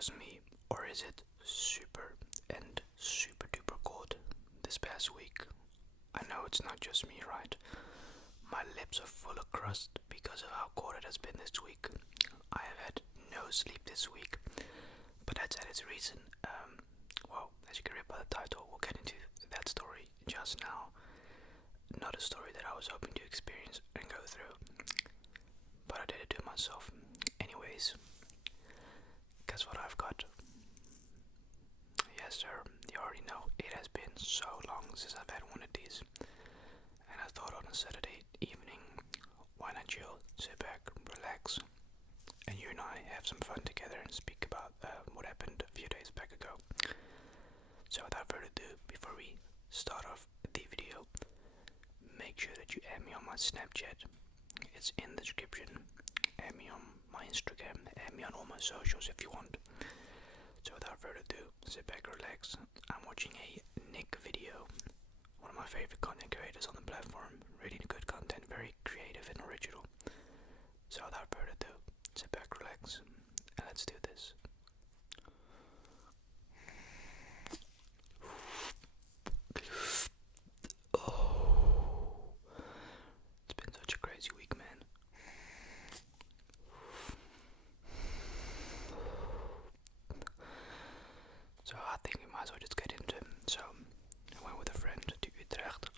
just me, or is it super and super duper cold this past week? I know it's not just me, right? My lips are full of crust because of how cold it has been this week. I have had no sleep this week, but that's had its reason. Well, as you can read by the title, we'll get into that story just now. Not a story that I was hoping to experience and go through, but I did it to myself. Anyways, guess what I've got? Yes, sir, you already know, it has been so long since I've had one of these, and I thought on a Saturday evening, why not chill, sit back, relax, and you and I have some fun together and speak about what happened a few days back ago. So without further ado, before we start off the video, make sure that you add me on my Snapchat. It's in the description. Add me on my Instagram. Add me on all my socials if you want. So without further ado, sit back, relax. I'm watching a Nick video. One of my favorite content creators on the platform. Really good content, very creative and original. So without further ado, sit back, relax, and let's do this. It's been such a crazy week, man. So I think we might as well just get into it. So I went with a friend to Utrecht.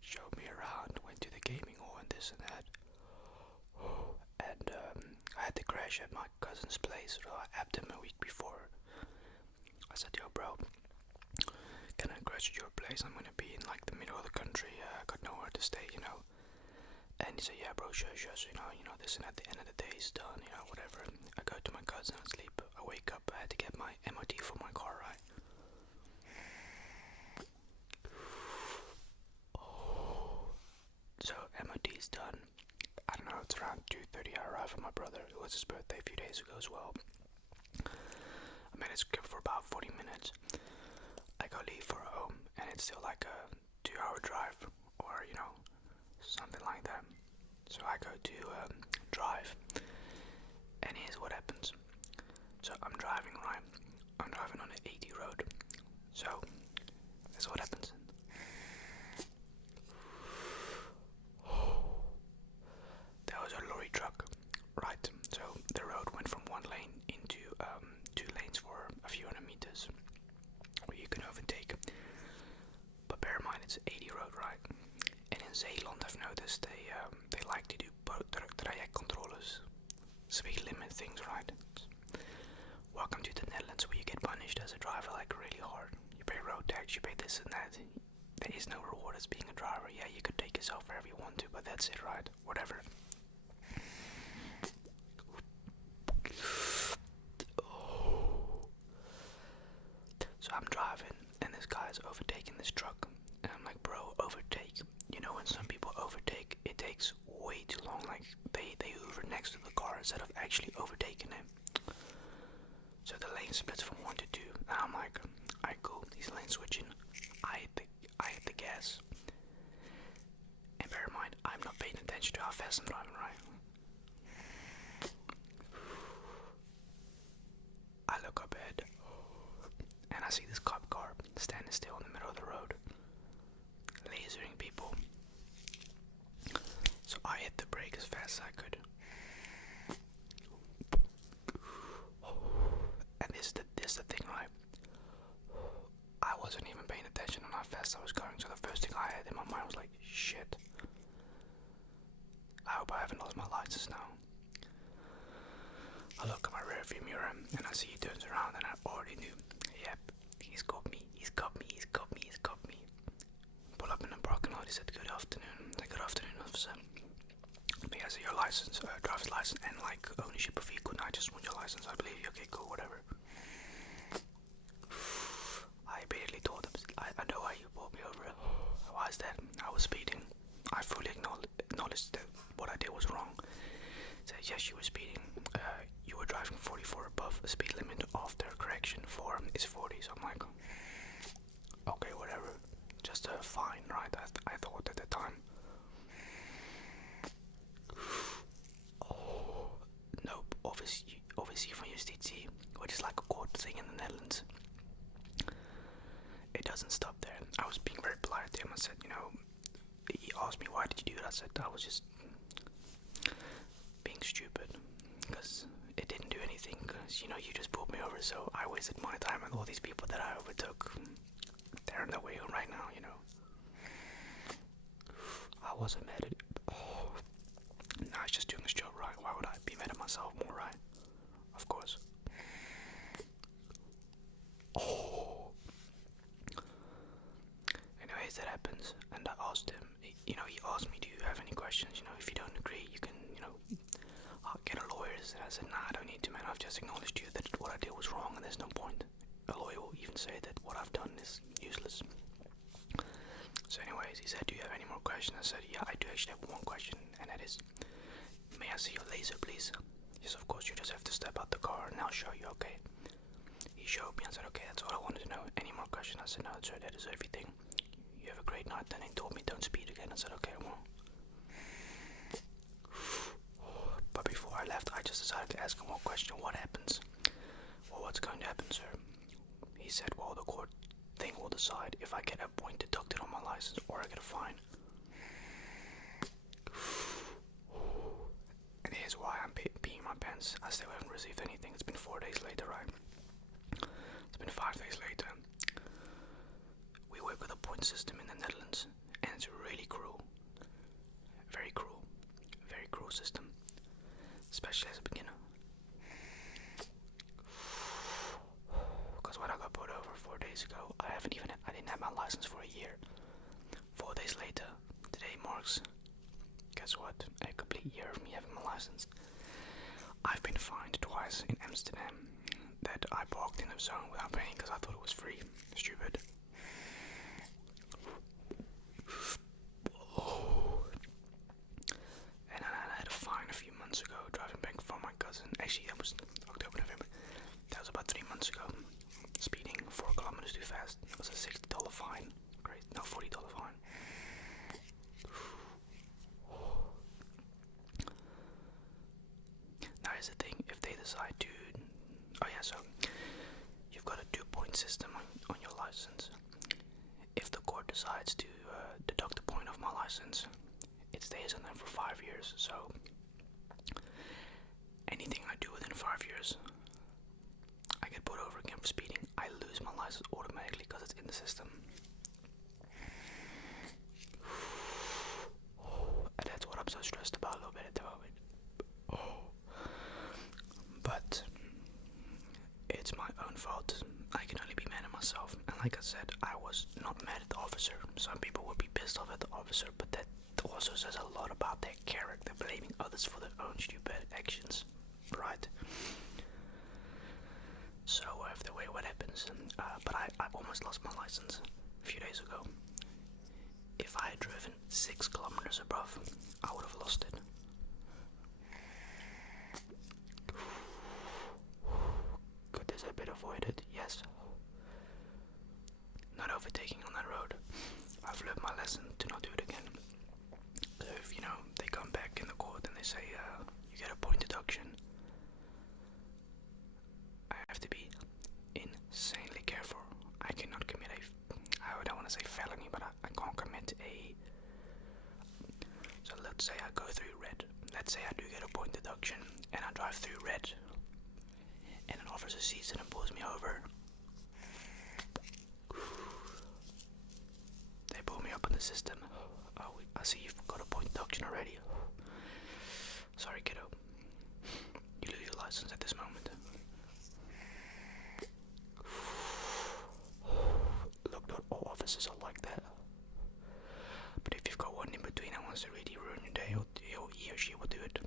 Showed me around, went to the gaming hall and this and that. And I had to crash at my cousin's place, so I apped him a week before. I said, yo bro, can I crash at your place? I'm gonna be in like the middle of the country, got nowhere to stay, you know. And he said, yeah bro, sure, so you know, this, and at the end of the day is done, you know, whatever. I go to my cousin and sleep. I wake up, I had to get my MOT for my car, right? So MOT is done. I don't know, it's around 2:30. I arrived with my brother. It was his birthday a few days ago as well. I managed to go for about 40 minutes. I go leave for home, and it's still like a 2-hour drive, or you know, something like that. So I go to drive, and here's what happens. So I'm driving, right? I'm driving on an 80 road. So that's what happens. There was a lorry truck, right? So the road went from one lane into 2 lanes for a few hundred meters, where you can overtake. But bear in mind, it's 80 road, right? And in Zeeland, I've noticed they like to do trajectcontroles, speed limit things, right? Welcome to the Netherlands, where you get punished as a driver like really hard. You pay road tax, you pay this and that. There is no reward as being a driver. Yeah, you could take yourself wherever you want to, but that's it, right? Whatever. So I'm driving, and this guy's overtaking this truck, and I'm like, bro, overtake. You know, when some people overtake, it takes way too long. Like they hoover next to the car instead of actually overtaking him. So the lane splits from 1 to 2, and I'm like, alright, cool. He's lane switching. I hit the gas, and bear in mind, I'm not paying attention to how fast I'm driving, right? I look up ahead, and I see this cop car standing still in the middle of the road, lasering people. So I hit the brake as fast as I could. And this is the thing, right? I wasn't even paying attention on how fast I was going, so the first thing I had in my mind was like, shit. I hope I haven't lost my license now. I look at my rear view mirror, and I see he turns around, and I already knew, yep, he's got me. Pull up in the parking lot, he said, good afternoon. I said, good afternoon, officer. May I see your license, driver's license, and like ownership of vehicle? No, I just want your license, I believe you. Okay, cool, whatever. I immediately told him, I know why you pulled me over. Why is that? I was speeding. I fully acknowledged that what I did was wrong. He said, yes, you were speeding. You were driving 44 above the speed limit after correction. 4 is 40, so I'm like, okay, whatever. Just a fine, right? I thought at the time. Oh. I said I was just being stupid, because it didn't do anything, because, you know, you just pulled me over, so I wasted my time, and all these people that I overtook, they're on their way home right now, you know. I wasn't mad at it. Oh. Nah, it's just doing his job right. Why would I be mad at myself more, right? Of course. Oh. Anyways, that happens, and I asked him, you know, he asked me, do you have any questions? You know, if you don't agree, you can, you know, get a lawyer. And I said, nah, I don't need to, man. I've just acknowledged you that what I did was wrong, and there's no point. A lawyer will even say that what I've done is useless. So anyways, he said, do you have any more questions? I said, yeah, I do actually have one question, and that is, may I see your laser, please? Yes, of course, you just have to step out the car, and I'll show you, okay? He showed me and said, okay, that's all I wanted to know. Any more questions? I said, no, sir, that is everything. You have a great night. Then he told me, don't speed again. I said, okay, well. But before I left, I just decided to ask him one question. What happens? Well, what's going to happen, sir? He said, well, the court thing will decide if I get a point deducted on my license or I get a fine. And here's why I'm peeing my pants. I still haven't received anything. It's been 4 days later, right? It's been 5 days later. We work with a point system in the Netherlands, and it's really cruel. Very cruel. Very cruel system. Especially as a beginner. Because when I got pulled over 4 days ago, I didn't have my license for a year. 4 days later, today marks, guess what, a complete year of me having my license. I've been fined twice in Amsterdam that I parked in the zone without paying because I thought it was free. Stupid. And I had a fine a few months ago driving back from my cousin. Actually, that was October, November. That was about 3 months ago. Speeding 4 kilometers too fast. It was a $60 fine. Great. No, $40 fine. Now here's the thing. If they decide to... Oh yeah, so you've got a 2-point system on your license. If the court decides to deduct a point of my license, it stays on them for 5 years. So anything I do within 5 years, I get pulled over again for speeding, I lose my license automatically because it's in the system. And that's what I'm so stressed about a little bit at the moment. But it's my own fault. I can only be mad at myself. And like I said, I was not mad at the officer. Some people would be pissed off at the officer, but that also says a lot about their character, blaming others for their own stupid actions. Right? So I have to wait what happens. But I almost lost my license a few days ago. If I had driven 6 kilometers above, I would have lost it. Could this have been avoided? Yes. Not overtaking on that road. I've learned my lesson to not do it again. So if, you know, they come back in the court and they say, you get a point deduction, I have to be insanely careful. I cannot commit I don't want to say felony, but I can't commit a... So let's say I go through red. Let's say I do get a point deduction and I drive through red and an officer sees it and pulls me over. They pull me up in the system. Oh, I see you've got a point deduction already. Sorry, kiddo. You lose your license at this moment. Look, not all officers are like that. But if you've got one in between that wants to really ruin your day, he or she will do it.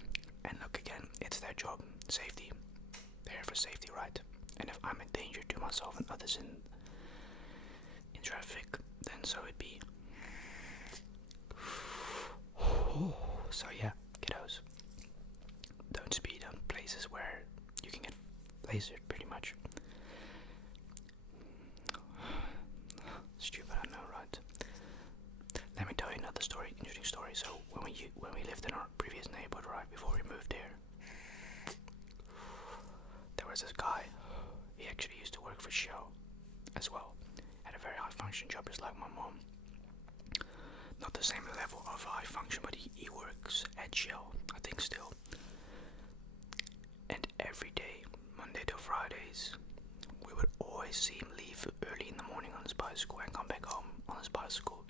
And look, again, it's their job. Safety. They're here for safety, right? And if I'm a danger to myself and others in traffic, then so it be. So yeah, kiddos, don't speed on places where you can get lasered, pretty much. Stupid, I know, right? Let me tell you another story, interesting story. So when we lived in our previous neighborhood, right before we moved here, there was this guy. He actually used to work for Shell as well. Had a very high function job, just like my mom. not the same level of high function, but he works at Shell, I think still. And every day, Monday to Fridays, we would always see him leave early in the morning on his bicycle and come back home on his bicycle.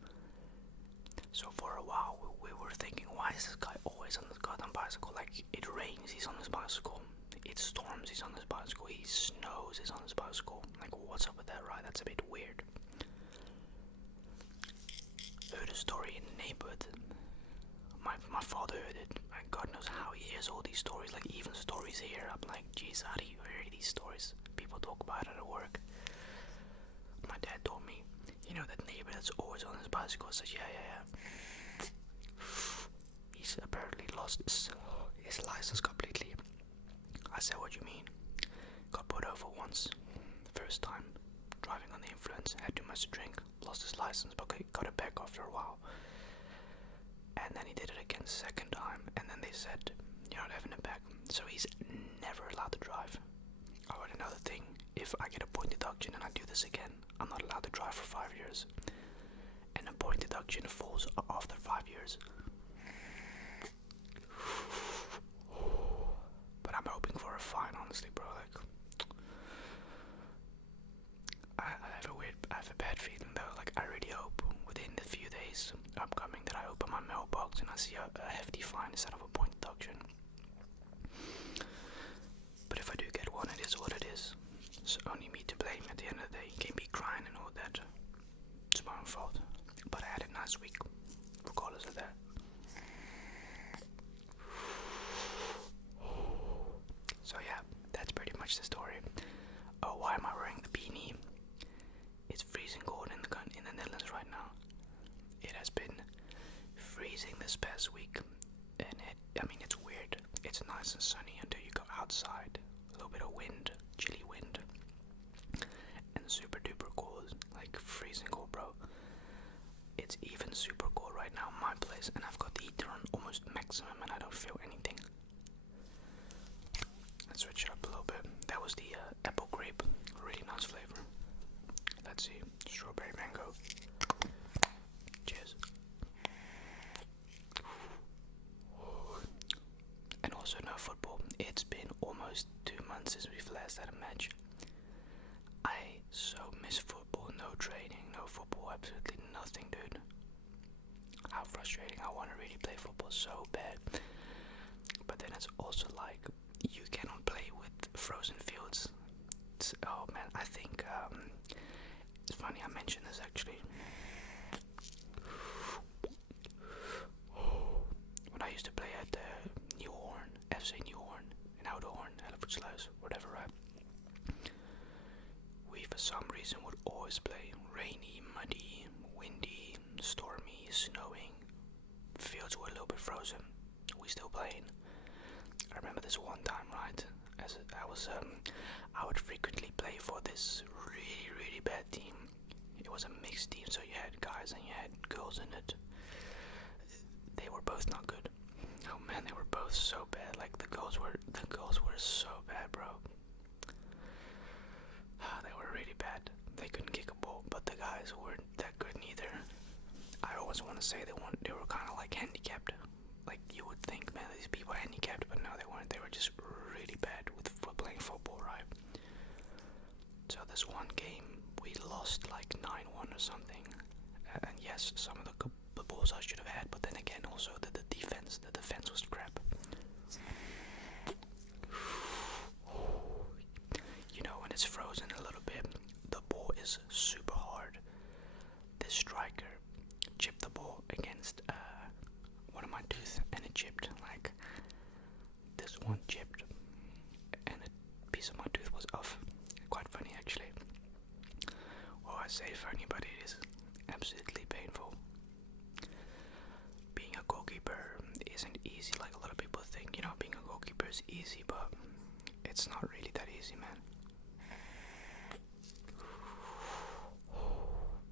So for a while, we were thinking, why is this guy always on this goddamn bicycle? Like, it rains, he's on his bicycle. It storms, he's on his bicycle. It snows, he's on his bicycle. Like, what's up with that, right? That's a bit weird. Heard a story in the neighborhood. My father heard it, and God knows how he hears all these stories. Like, even stories here. I'm like, geez, how do you hear these stories? People talk about it at work. My dad told me, you know, that neighbor that's always on his bicycle. I said, yeah. He's apparently lost his license completely. I said, what do you mean? Got pulled over once. First time. Driving on the influence. Had too much to drink. Lost his license, but got it back after a while. And then he did it again second time. And then they said, you're not having it back. So he's never allowed to drive. Oh, and another thing. If I get a point deduction and I do this again, I'm not allowed to drive for 5 years. And a point deduction falls after 5 years. But I'm hoping for a fine, honestly, bro. Like, I have a bad feeling though. Like, I really hope within the few days upcoming that I open my mailbox and I see a hefty fine instead of a point deduction. But if I do get one, it is what it is. It's only me to blame at the end of the day. Can't be crying and all that. It's my own fault. But I had a nice week, regardless of that. So yeah, that's pretty much the story. Oh, why am I wearing the beanie? It's freezing cold in the Netherlands right now. It has been freezing this past week, and it's weird. It's nice and sunny until you go outside. A little bit of wind, chilly wind, and super duper cold, like freezing cold, bro. It's even super cold right now in my place, and I've got the heater on almost maximum, and I don't feel anything. Let's switch it up a little bit. That was the apple grape, really nice flavor. Let's see, strawberry mango. Cheers. And also no football. It's been almost 2 months since we've last had a match. I so miss football. No training, no football, absolutely nothing, dude. How frustrating. I want to really play football so bad. But then it's also like, you cannot play with frozen fields. Oh man, I think it's funny I mentioned this actually. When I used to play at New Horn, FC New Horn, in Oude Hoorn, Hellevoetsluis, whatever, right? We for some reason would always play rainy, muddy, windy, stormy, snowing. Fields were a little bit frozen. We still playing. I remember this one time, right? I would frequently play for this really, really bad team. It was a mixed team, so you had guys and you had girls in it. They were both not good. Oh man, they were both so bad. Like the girls were so bad, bro. They were really bad. They couldn't kick a ball, but the guys weren't that good neither. I always want to say they were kind of like handicapped. Like you would think, man, these people are handicapped, but no, they weren't. They were just really bad with playing football, right? So this one game, we lost like 9-1 or something. And yes, some of the balls I should have had, but then again, also the defense was crap. You know, when it's frozen a little bit, the ball is super hard. This striker chipped the ball against one of my tooth, and it chipped. Like this one chipped, and a piece of my tooth was off. Quite funny, actually. Well, I say funny, but it is absolutely painful. Being a goalkeeper isn't easy like a lot of people think. You know, being a goalkeeper is easy, but it's not really that easy, man.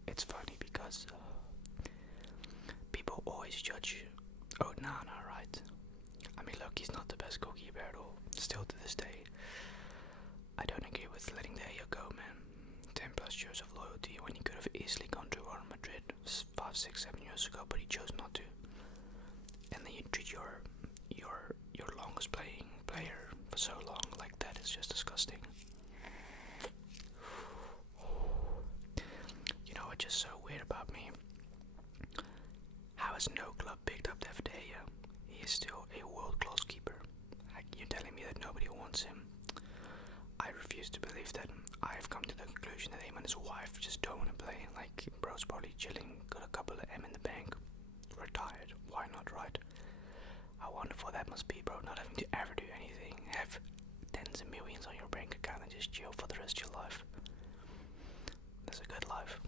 It's funny because people always judge Onana, right? I mean, look, he's not the best goalkeeper at all. Still to this day, I don't agree with letting De Gea go, man. 10 plus years of loyalty when he could have easily gone to Real Madrid. 5, 6, 7 years ago, but he chose not to. And then you treat your longest playing player for so long like that is just disgusting. You know what's just so weird about me? How has no club picked up David De Gea? He is still a world-class keeper. Like, you're telling me that nobody wants him? I refuse to believe that. I've come to the conclusion that him and his wife just don't want to play. Like, bro's probably chilling, got a couple of M in the bank, retired. Why not, right? How wonderful that must be, bro, not having to ever do anything, have tens of millions on your bank account and just chill for the rest of your life. That's a good life.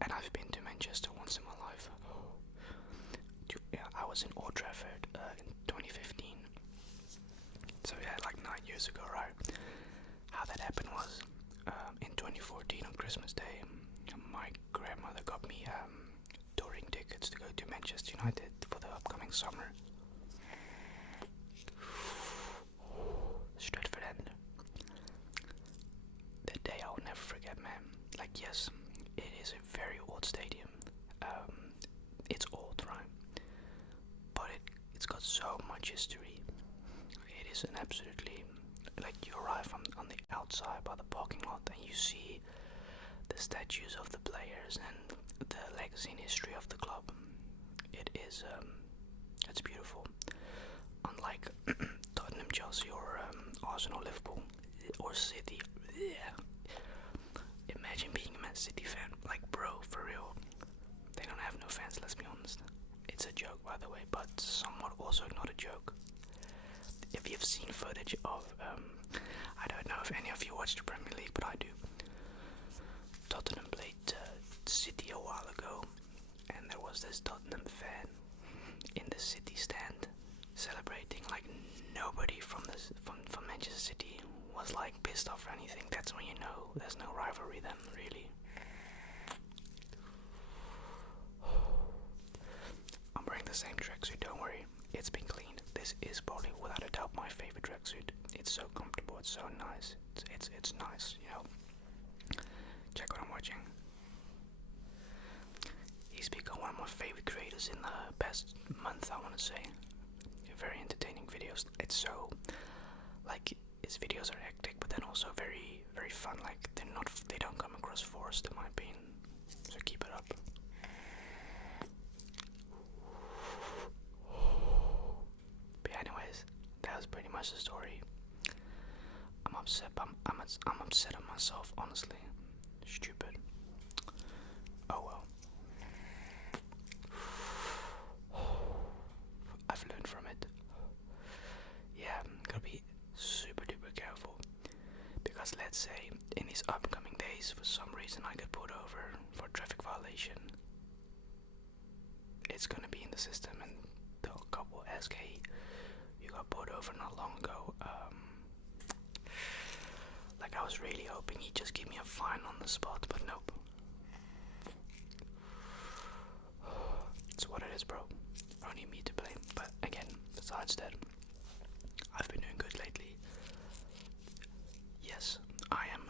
And I've been to Manchester once in my life. I was in Old Trafford in 2015. So yeah, like 9 years ago, right? How that happened was, in 2014 on Christmas Day, my grandmother got me touring tickets to go to Manchester United for the upcoming summer. Stratford End. That day I'll never forget, man. Like, yes, it is a very old stadium. It's old, right? But it's got so much history. It is an absolutely, like, you arrive on the outside by the parking lot and you see the statues of the players and the legacy and history of the club. It is, it's beautiful. Unlike Tottenham, Chelsea, or Arsenal, Liverpool, or City. Yeah. Imagine being a Man City fan. Like, bro, for real. They don't have no fans, let's be honest. It's a joke, by the way, but somewhat also not a joke. If you've seen footage of, I don't know if any of you watch the Premier League, but I do. Tottenham played City a while ago, and there was this Tottenham fan in the City stand celebrating like nobody from Manchester City was like pissed off or anything. That's when you know there's no rivalry then, really. I'm wearing the same tracksuit, don't worry. It's been cleaned. This is probably without a doubt my favorite tracksuit. It's so comfortable, it's so nice. It's nice, you know. Check what I'm watching. He's become one of my favorite creators in the past month, I want to say. Very entertaining videos. It's so, like, his videos are hectic, but then also very, very fun. Like, they don't come across forced, in my opinion. So keep it up. But anyways, that was pretty much the story. I'm upset. I'm upset at myself, honestly. Stupid. Oh well. I've learned from it. Yeah, gotta be super duper careful. Because let's say in these upcoming days, for some reason I get pulled over for a traffic violation. It's gonna be in the system, and the couple ask, hey, you got pulled over not long ago. Like, I was really hoping he'd just give me a fine on the spot, but nope. It's what it is, bro. Only me to blame. But again, besides that, I've been doing good lately. Yes, I am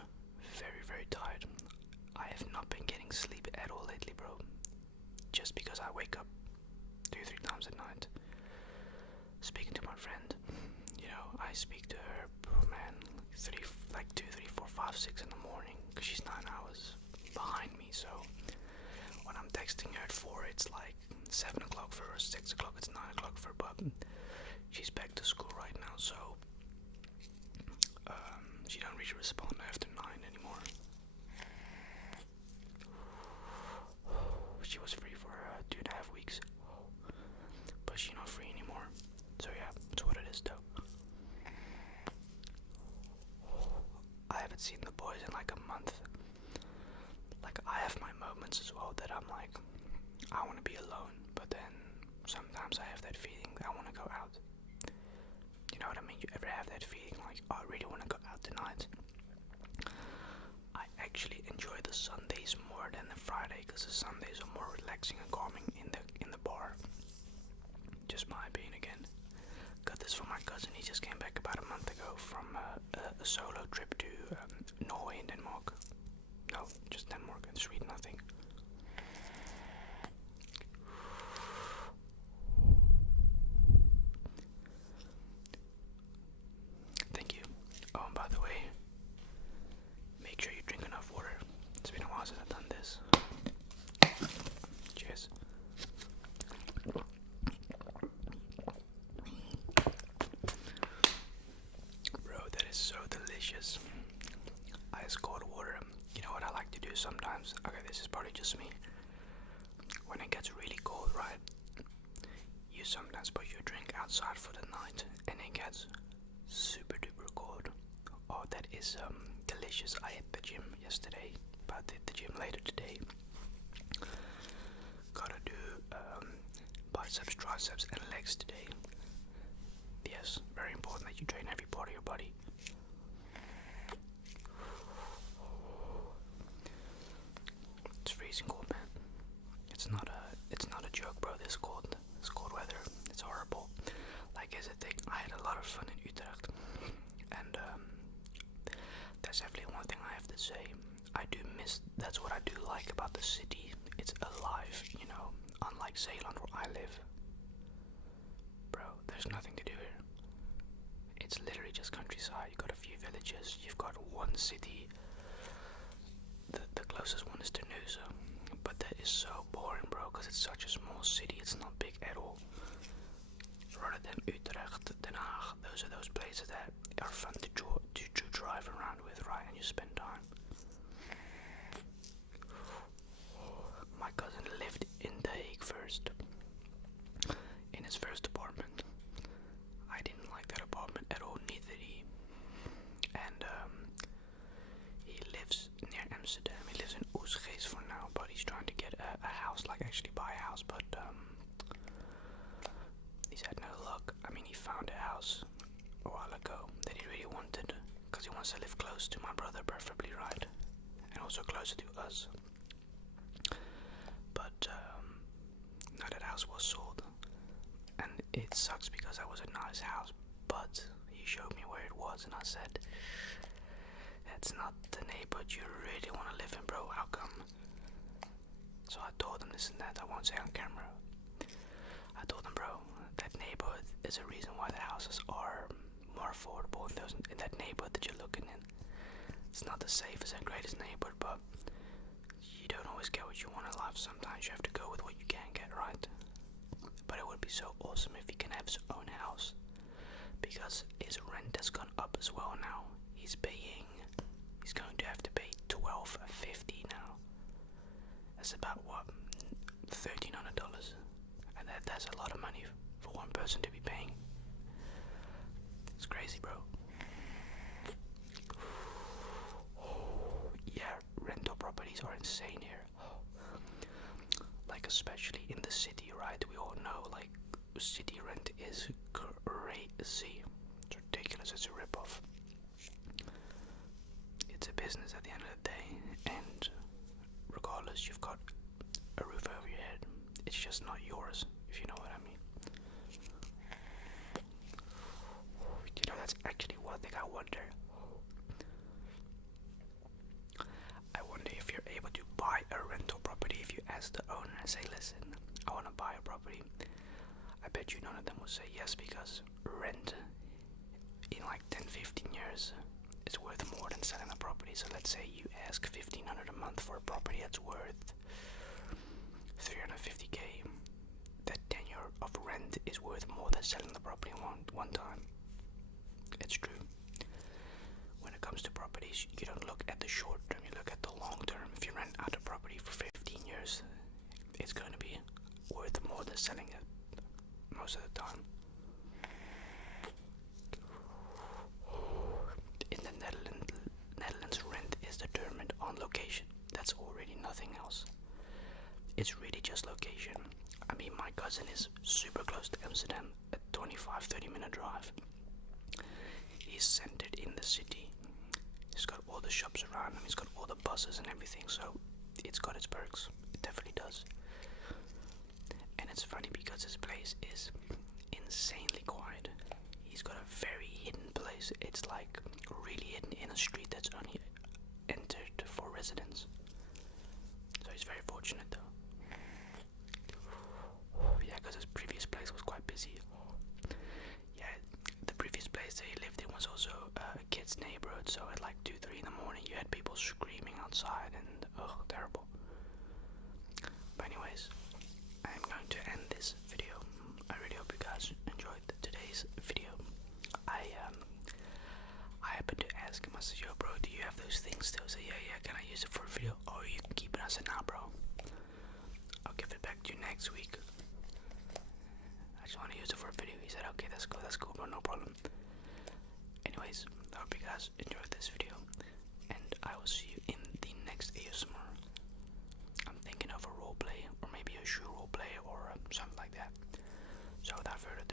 very, very tired. I have not been getting sleep at all lately, bro. Just because I wake up 2-3 times at night. Speaking to my friend, you know, I speak to her, man, 2, 3, 4, 5, 6 in the morning, because she's 9 hours behind me, so when I'm texting her at 4, it's like 7 o'clock for her, 6 o'clock, it's 9 o'clock for her, but she's back to school right now, so she don't really respond after 9 anymore. She was free for 2.5 weeks, but she's not free anymore, so yeah, that's what it is though. I haven't seen the boys in like a month. Like, I have my moments as well that I'm like, I want to be alone, but then sometimes I have that feeling that I want to go out. You know what I mean? You ever have that feeling like, oh, I really want to go out tonight? I actually enjoy the Sundays more than the Friday, because the Sundays are more relaxing and calming in the bar. Just my opinion again. Got this from my cousin. He just came back about a month ago from a solo trip to Norway and Denmark. No, that is delicious. I hit the gym yesterday, about to hit the gym later today. Gotta do biceps, triceps, and legs today. Yes, very important that you train every part of your body. It's freezing cold, man. It's not a joke, bro. This cold weather. It's horrible. Like, here's the thing. I had a lot of fun in Utrecht, and that's definitely one thing I have to say. I do miss. That's what I do like about the city. It's alive, you know. Unlike Zeeland, where I live, bro. There's nothing to do here. It's literally just countryside. You've got a few villages. You've got one city. The closest one is Terneuzen, but that is so boring, bro, because it's such a small city. It's not big at all. Rotterdam, Utrecht, Den Haag, those are those places that are fun to drive around with, right? And you spend time. My cousin lived in The Hague first, in his first apartment. I didn't like that apartment at all, neither did he. And he lives near Amsterdam. He lives in Oostgeest for now, but he's trying to get a house, like actually buy a house, but he's had no luck. I mean, he found a house a while ago that he really wanted, because he wants to live close to my brother, preferably, right? And also closer to us. But no, that house was sold, and it sucks because that was a nice house, but he showed me where it was, and I said, that's not the neighborhood you really want to live in, bro. How come? So I told him this and that. I won't say on camera. I told him, bro, that neighborhood is a reason why the houses are more affordable in that neighborhood that you're looking in. It's not the safest and greatest neighborhood, but you don't always get what you want in life. Sometimes you have to go with what you can get, right? But it would be so awesome if he can have his own house, because his rent has gone up as well now. He's going to have to pay $12.50 now. That's about what, $1,300, and that's a lot of money for one person to be paying. It's crazy, bro. Yeah, rental properties are insane here. Like, especially in the city, right? We all know, like, city rent is crazy. It's ridiculous. It's a ripoff. It's a business at the end of the day, and regardless, you've got a roof over your head. It's just not yours, if you know what I mean. You know, that's actually one thing I wonder. I wonder if you're able to buy a rental property. If you ask the owner and say, listen, I want to buy a property, I bet you none of them will say yes, because rent in like 10-15 years is worth more than selling a property. So let's say you ask $1,500 a month for a property that's worth $350K. That tenure of rent is worth more than selling the property one time. It's true. When it comes to properties, you don't look at the short term, you look at the long term. If you rent out a property for 15 years, it's going to be worth more than selling it most of the time. In the Netherlands, rent is determined on location. That's already nothing else. It's really just location. I mean, my cousin is super close to Amsterdam, a 25-30 minute drive. He's centered in the city. He's got all the shops around him. He's got all the buses and everything. So it's got its perks. It definitely does. And it's funny because his place is insanely quiet. He's got a very hidden place. It's like really hidden in a street that's only entered for residents. So he's very fortunate though. Yeah, because his previous place was quite busy. Yeah, the previous place that he lived in was also a kid's neighborhood, so at like 2-3 in the morning you had people screaming outside, and terrible. But anyways, I'm going to end this video. I really hope you guys enjoyed today's video. I happened to ask him, I said, yo bro, do you have those things still? So yeah, can I use it for a video? Or you can keep it. I said, nah bro, I'll give it back to you next week. I just want to use it for a video. He said, okay, that's cool bro, no problem. Anyways, I hope you guys enjoyed this video, and I will see you in the next ASMR. I'm thinking of a roleplay, or maybe a shoe roleplay, or something like that. So without further